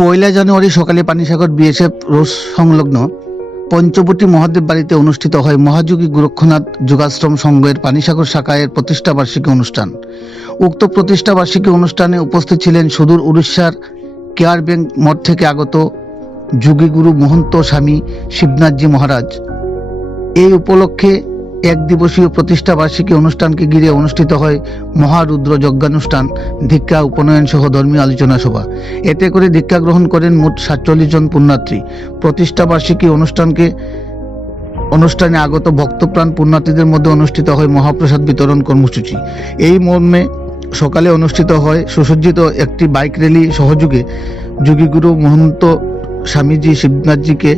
পয়লা জানুয়ারি সকালে Panisagar BSF road সংলগ্ন পঞ্চবটী মহাদেব বাড়িতে অনুষ্ঠিত হয় মহাযোগী গোরক্ষনাথ যোগাশ্রম সংঘের পানিসাগর শাখায়ের প্রতিষ্ঠা বার্ষিকী অনুষ্ঠান। উক্ত প্রতিষ্ঠা বার্ষিকী অনুষ্ঠানে উপস্থিত ছিলেন সুদূর উড়িষ্যার কেয়ার ব্যাংক মঠ থেকে আগত যোগীগুরু মহন্ত স্বামী শিবনাথজি মহারাজ। এই উপলক্ষে এক দিবসীয় প্রতিষ্ঠা বার্ষিকী অনুষ্ঠানকে ঘিরে অনুষ্ঠিত হয় মহারুদ্র যজ্ঞানুষ্ঠান দীক্ষা, উপনয়ন সহ ধর্মীয় আলোচনা সভা। এতে করে দীক্ষা গ্রহণ করেন মোট সাতচল্লিশ জন পুণ্যার্থী। প্রতিষ্ঠা বার্ষিকী অনুষ্ঠানকে, অনুষ্ঠানে আগত ভক্তপ্রাণ পুণ্যার্থীদের মধ্যে অনুষ্ঠিত হয় মহাপ্রসাদ বিতরণ কর্মসূচি। এই মর্মে সকালে অনুষ্ঠিত হয় সুসজ্জিত একটি বাইক র্যালি সহযোগে যোগীগুরু মহন্ত স্বামীজি শিবনাথজিকে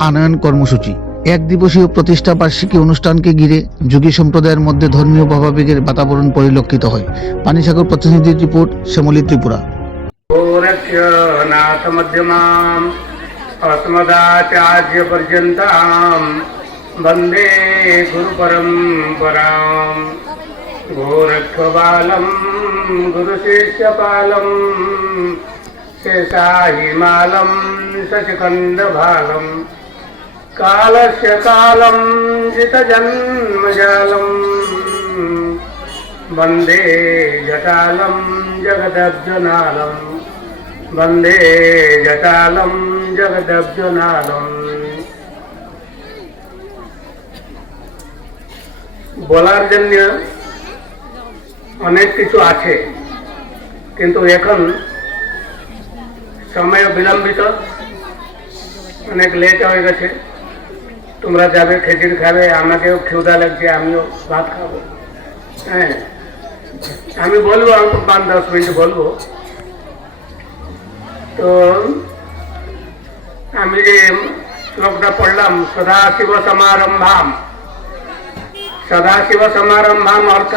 আনয়ন কর্মসূচি। এক দিবসীয় প্রতিষ্ঠা বার্ষিকী অনুষ্ঠানকে ঘিরে যোগী সম্প্রদায়ের মধ্যে ধর্মীয় ভাবাবেগের বাতাবরণ পরিলক্ষিত হয় পানিসাগর প্রতিনিধি রিপোর্ট শ্যামলী ত্রিপুরা गोरक्षनाथमध्यमाम् अस्मदाचार्यपर्यन्ताम् वन्दे गुरुपरम्पराम् गोरक्षबालम् गुरुशिष्यपालम् शेषाहिमालम् शशिखण्डभालम् कालस्य कालम् जितजन्मजालम् वन्दे जटालं जगदब्जनालम् वन्दे जटालं जगदब्जनालम् বলার জন্য অনেক কিছু আছে কিন্তু এখন সময় বিলম্বিত অনেক লেট হয়ে গেছে তোমরা যাবে, খেজুর খাবে, আমাকেও ক্ষুদা লাগছে, আমিও ভাত খাব। হ্যাঁ আমি বলব অল্প পাঁচ দশ মিনিট বলব। তো, আমি যে শ্লোকটা পড়লাম, সদাশিব সমারম্ভাম। সদাশিব সমারম্ভাম অর্থ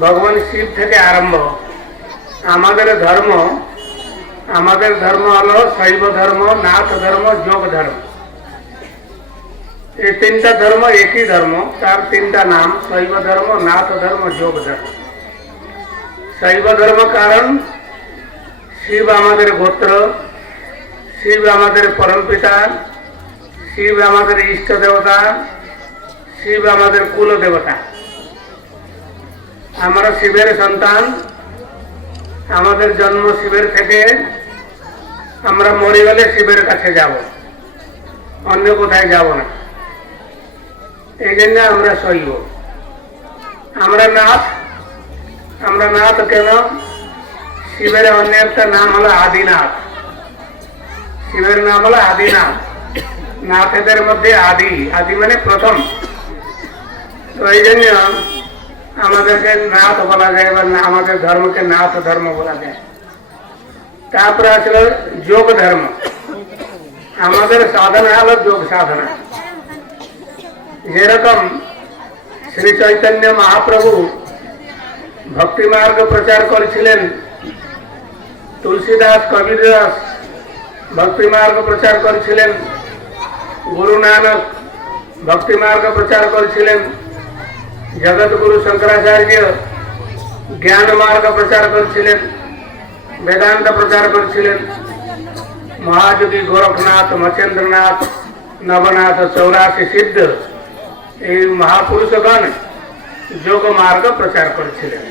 ভগবান শিব থেকে আরম্ভ। আমাদের ধর্ম আমাদের ধর্ম হলো শৈব ধর্ম, নাথ ধর্ম, যোগ ধর্ম। এই তিনটা ধর্ম একই ধর্ম তার তিনটা নাম, শৈব ধর্ম, নাথ ধর্ম, যোগ ধর্ম। শৈব ধর্ম কারণ, শিব আমাদের গোত্র, শিব আমাদের পরম পিতা শিব আমাদের ইষ্ট দেবতা, শিব আমাদের কুল দেবতা। আমরা শিবের সন্তান, আমাদের জন্ম শিবের থেকে আমরা মরে গেলে শিবের কাছে যাব, অন্য কোথায় যাব না। এই জন্য আমরা শৈব আমরা নাথ আমরা নাথ কেন? শিবের অন্য একটা নাম হলো আদিনাথ। শিবের নাম হলো আদিনাথ। নাথেদের মধ্যে আদি। আদি মানে প্রথম। তো এই জন্য আমাদেরকে নাথ বলা যায় বা আমাদের ধর্মকে নাথ ধর্ম বলা যায়। তারপরে আসলো যোগ ধর্ম। আমাদের সাধনা হলো যোগ সাধনা। যেরকম শ্রী চৈতন্য মহাপ্রভু ভক্তি মার্গ প্রচার করেছিলেন। তুলসীদাস কবিরদাস ভক্তি মার্গ প্রচার করেছিলেন। গুরু নানক ভক্তি মার্গ প্রচার করেছিলেন। জগৎগুরু শঙ্করাচার্য জ্ঞান মার্গ প্রচার করেছিলেন। বেদান্ত প্রচার করেছিলেন। মহাযোগী গোরখনাথ, মচেন্দ্রনাথ, নবনাথ, চৌরাশি সিদ্ধ এই মহাপুরুষগণ যোগ মার্গ প্রচার করেছিলেন